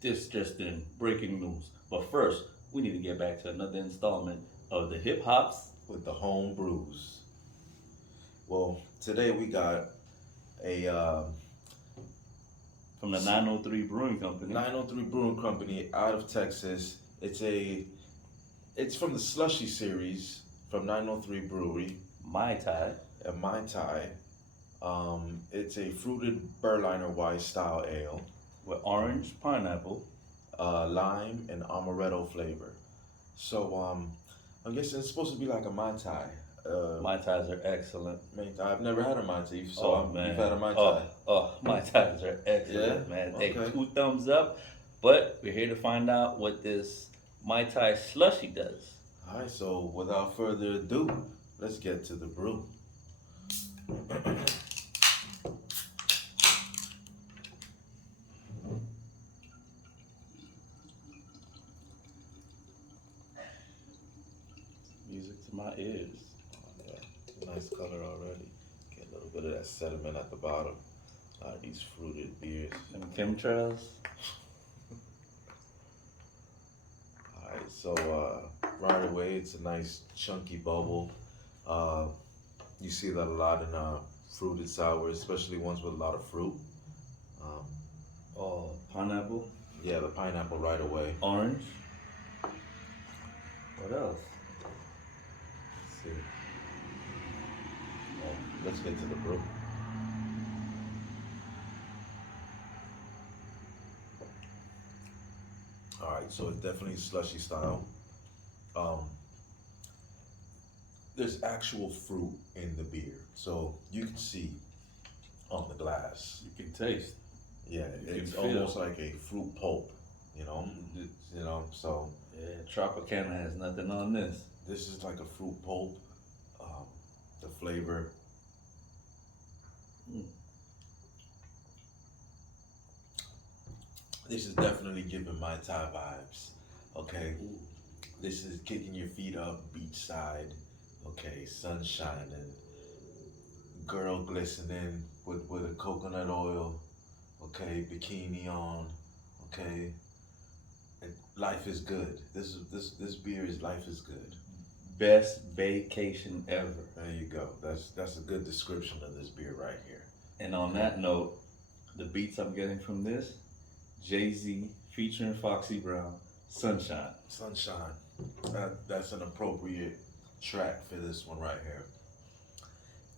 This just in breaking news. But first, we need to get back to another installment of the hip hops with the home brews. Well, today we got a from the 903 Brewing Company. 903 Brewing Company out of Texas. It's from the Slushy series from 903 Brewery, Mai Tai a Mai Tai. It's a fruited Berliner Weiss style ale, with orange, pineapple. lime and amaretto flavor. So I'm guessing it's supposed to be like a Mai Tai. Mai Tais are excellent. Mai Tai. I've never had a Mai Tai, so Oh man. you've had a Mai Oh, Tai. oh, Mai Tais are Yeah. excellent, man. Hey, Okay. two thumbs up. But we're here to find out what this Mai Tai slushy does. All right. So without further ado, let's get to the brew. Music to my ears. Yeah, nice color already. Get a little bit of that sediment at the bottom. These fruited beers. Them chemtrails. All right, so right away, it's a nice chunky bubble. Uh, you see that a lot in fruited sours, especially ones with a lot of fruit. Um, Oh, pineapple, yeah, the pineapple right away. orange. What else? Let's see. Well, let's get to the brew. All right, so it's definitely slushy style. Um, there's actual fruit in the beer, so you can see on the glass. You can taste. Yeah, You it's can feel. almost like a fruit pulp. You know, So Yeah, Tropicana has nothing on this. this is like a fruit pulp. Um, the flavor. Mm. This is definitely giving my Thai vibes. Okay, Ooh. this is kicking your feet up, beachside. Okay, sun shining, girl glistening with a coconut oil. Okay, bikini on. Okay, and life is good. This beer is life is good. Best vacation ever. There you go. That's a good description of this beer right here. And on that note, the beats I'm getting from this, Jay-Z featuring Foxy Brown, Sunshine. Sunshine. That's an appropriate track for this one right here.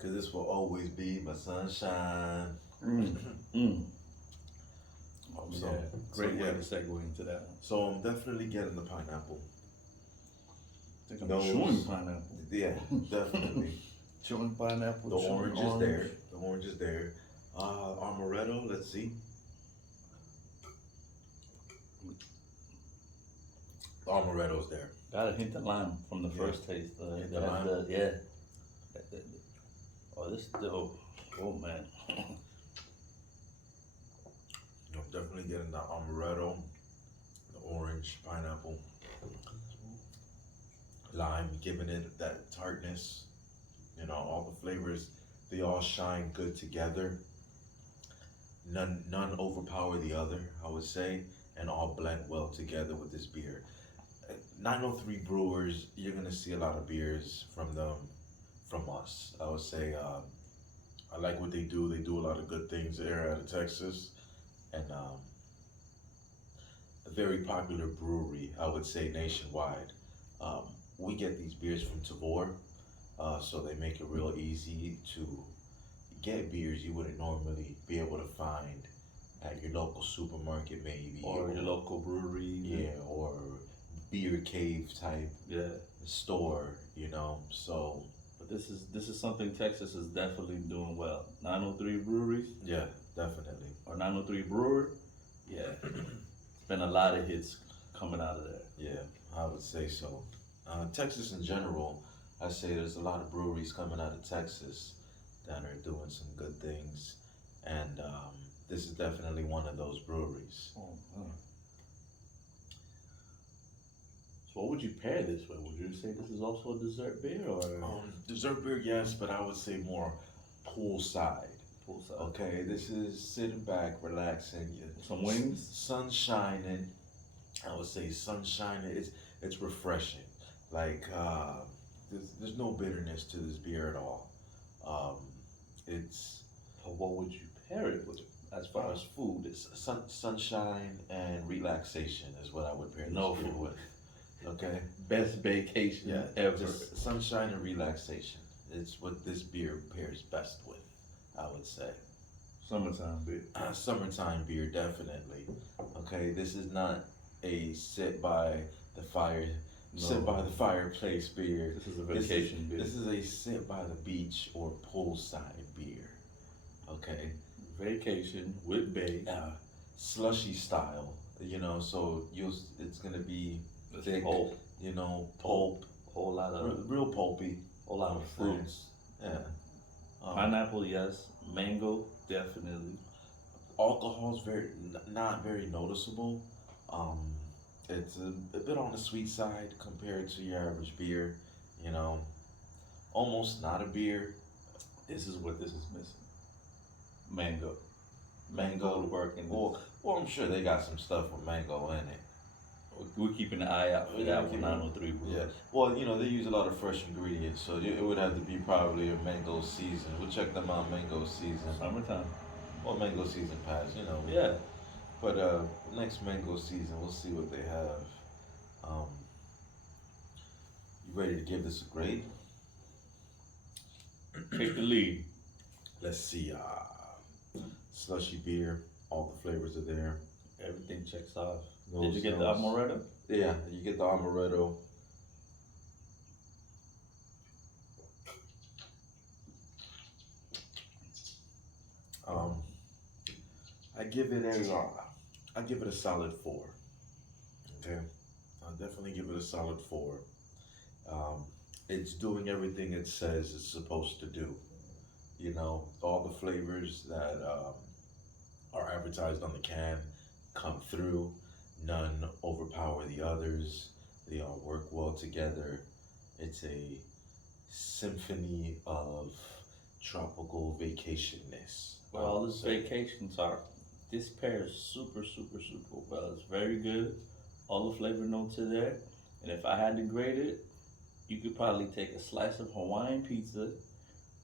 Cause this will always be my sunshine. Mm. Mm. So, Yeah, great way yeah. to segue into that one. So I'm definitely getting the pineapple. I think I'm Those- chewing pineapple. Yeah, definitely. Chewing pineapple. The chewing orange is there. The orange is there. Amaretto, let's see. The amaretto's there. Got a hint of lime from the Yeah. first taste. Hint of lime? Yeah. Oh, this still. Oh man. I'm definitely getting the amaretto, the orange, pineapple, lime, giving it that tartness. All the flavors, they all shine good together. None overpower the other, I would say, and all blend well together with this beer. 903 Brewers, you're gonna see a lot of beers from them, from us. I would say I like what they do. They do a lot of good things there out of Texas, and a very popular brewery, I would say, nationwide. Um, we get these beers from Tavour, so they make it real easy to get beers you wouldn't normally be able to find at your local supermarket, maybe, Or your local brewery. yeah, or beer cave type Yeah. store. So But this is something Texas is definitely doing well. 903 breweries yeah, definitely. or 903 brewer. Yeah. It's been a lot of hits coming out of there. Yeah, I would say so. Texas in general, I say there's a lot of breweries coming out of Texas that are doing some good things, and this is definitely one of those breweries. Oh, man. So what would you pair this with? Would you say this is also a dessert beer or Dessert beer, yes, but I would say more poolside. Poolside. Okay, this is sitting back, relaxing, Some wings. sun shining. I would say sun shining. It's refreshing. Like there's no bitterness to this beer at all. Um, it's But what would you pair it with as far as food? it's sunshine and relaxation is what I would pair this No beer food. with. Okay. Best vacation Yeah, ever. just sunshine and relaxation. It's what this beer pairs best with, I would say. Summertime beer. Summertime beer, definitely. Okay, this is not a sit by the fireplace beer. This is a vacation beer. This is a sit by the beach or poolside beer. Okay, Vacation with bae. slushy style. So it's gonna be thick. Pulp. Pulp. Whole lot of Real pulpy. whole lot of fruits. Yeah. Pineapple, yes. Mango, definitely. Alcohol's not very noticeable. It's a bit on the sweet side compared to your average beer. You know, almost not a beer. This is what this is missing. Mango. Mango. Would work in this. Well, I'm sure they got some stuff with mango in it. We're keeping an eye out for Yeah, that one. 903 Brew. Yeah. Well, they use a lot of fresh ingredients, so it would have to be probably a mango season. We'll check them out, mango season. Summertime. Well, mango season passed, Yeah. But next mango season, we'll see what they have. You ready to give this a grade? Take the lead. Let's see. Slushy beer, all the flavors are there. Everything checks off. No Did you get the smells. amaretto? Yeah, you get the amaretto. I give it a solid 4. Okay, I'll definitely give it a solid 4. It's doing everything it says it's supposed to do. All the flavors that are advertised on the can come through. None overpower the others. They all work well together. It's a symphony of tropical vacationness. Well, all this vacation talk, this pairs super, super, super well. It's very good. All the flavor notes are there. And if I had to grade it, you could probably take a slice of Hawaiian pizza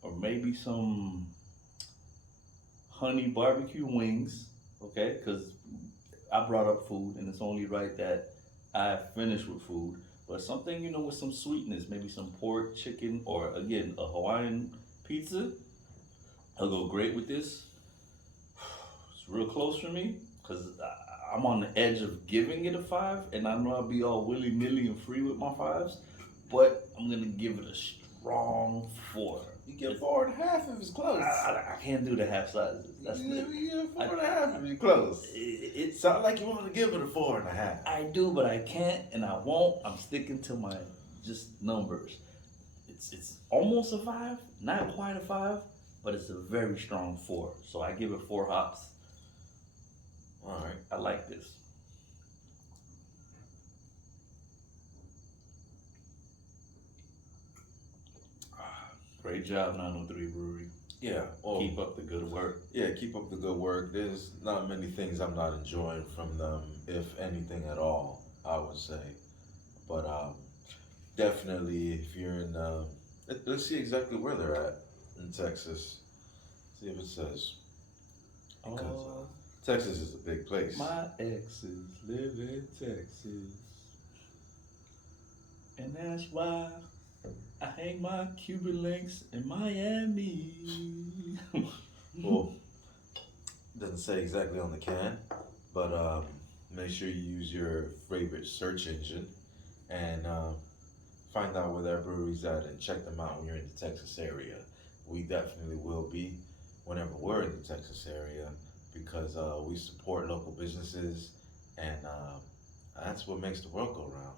or maybe some honey barbecue wings, okay? Because I brought up food and it's only right that I finish with food. But something, with some sweetness, maybe some pork, chicken, or again, a Hawaiian pizza. I'll go great with this. It's real close for me because I'm on the edge of giving it a 5, and I know I'll be all willy-nilly and free with my 5s, but I'm gonna give it a strong 4. You get 4.5 if it's close. I can't do the half sizes. You get 4.5 if you're close. It sounds like you want to give it a 4.5. I do, but I can't, and I won't. I'm sticking to my just numbers. It's almost a 5, not quite a 5, but it's a very strong 4. So I give it 4 hops. All right. I like this. Great job, 903 Brewery. Yeah. Well, Keep up the good work. Yeah, keep up the good work. There's not many things I'm not enjoying from them, if anything at all, I would say. But definitely, if you're in, let's see exactly where they're at in Texas. See if it says. Because Texas is a big place. My exes live in Texas, and that's why I hang my Cuban links in Miami. Well, doesn't say exactly on the can, but make sure you use your favorite search engine and find out where that brewery's at and check them out when you're in the Texas area. We definitely will be whenever we're in the Texas area because we support local businesses and that's what makes the world go round.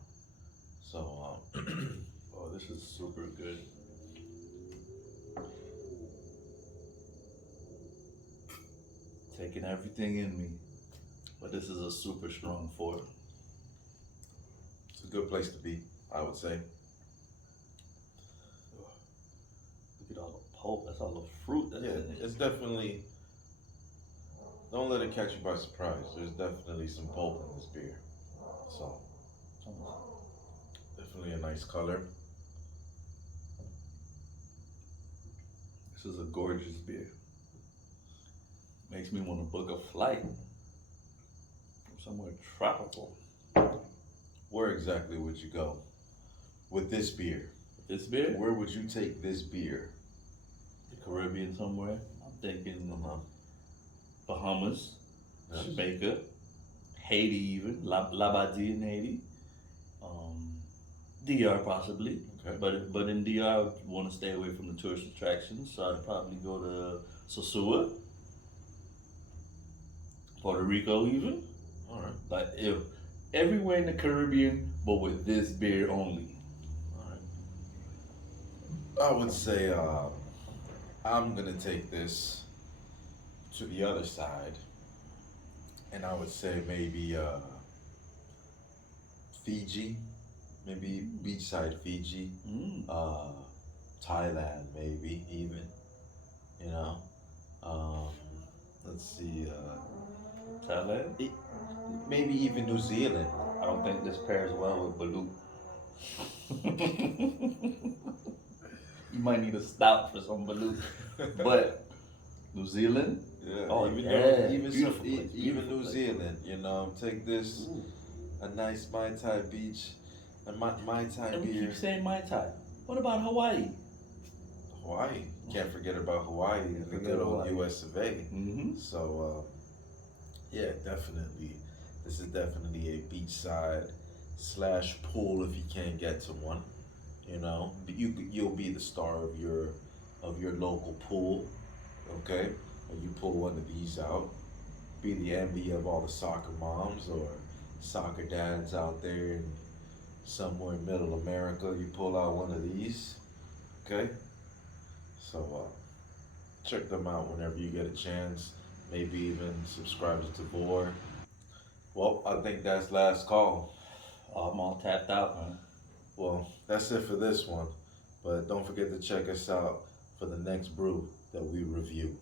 So, Oh, this is super good. Taking everything in me, but this is a super strong 4. it's a good place to be, I would say. Look at all the pulp. That's all the fruit that's Yeah, in it. it's definitely. Don't let it catch you by surprise. There's definitely some pulp in this beer. So, definitely a nice color. This is a gorgeous beer. Makes me want to book a flight somewhere tropical. Where exactly would you go with this beer? This beer, Where would you take this beer? the Caribbean somewhere. I'm thinking Uh-huh. Bahamas, Yes. Jamaica, Haiti, even Labadie in Haiti, um, DR possibly. Okay. But in DR, I want to stay away from the tourist attractions, so I'd probably go to Sosua, Puerto Rico, even. All right. Like if everywhere in the Caribbean, but with this beer only. All right. I would say I'm gonna take this to the other side, and I would say maybe Fiji, maybe beachside Fiji, Mm. Thailand, maybe even. You know, um, let's see, Thailand. maybe even New Zealand. I don't think this pairs well with Balut. You might need to stop for some Balut. But New Zealand? Yeah, Oh, even yeah. though, even Beautiful place, even beautiful New place. Zealand, take this Ooh. a nice Mai Tai beach, a Mai Tai And we beer. keep saying Mai Tai. What about Hawaii? Hawaii, can't forget about Hawaii and the forget good old Hawaii. U.S. of A. Mm-hmm. So yeah, definitely, this is definitely a beachside / pool if you can't get to one. But you'll be the star of your local pool, okay? When you pull one of these out, be the envy of all the soccer moms or soccer dads out there in somewhere in Middle America. You pull out one of these, okay? So check them out whenever you get a chance. Maybe even subscribe to Tavour. Well, I think that's last call. I'm all tapped out, man. Well, that's it for this one. But don't forget to check us out for the next brew that we review.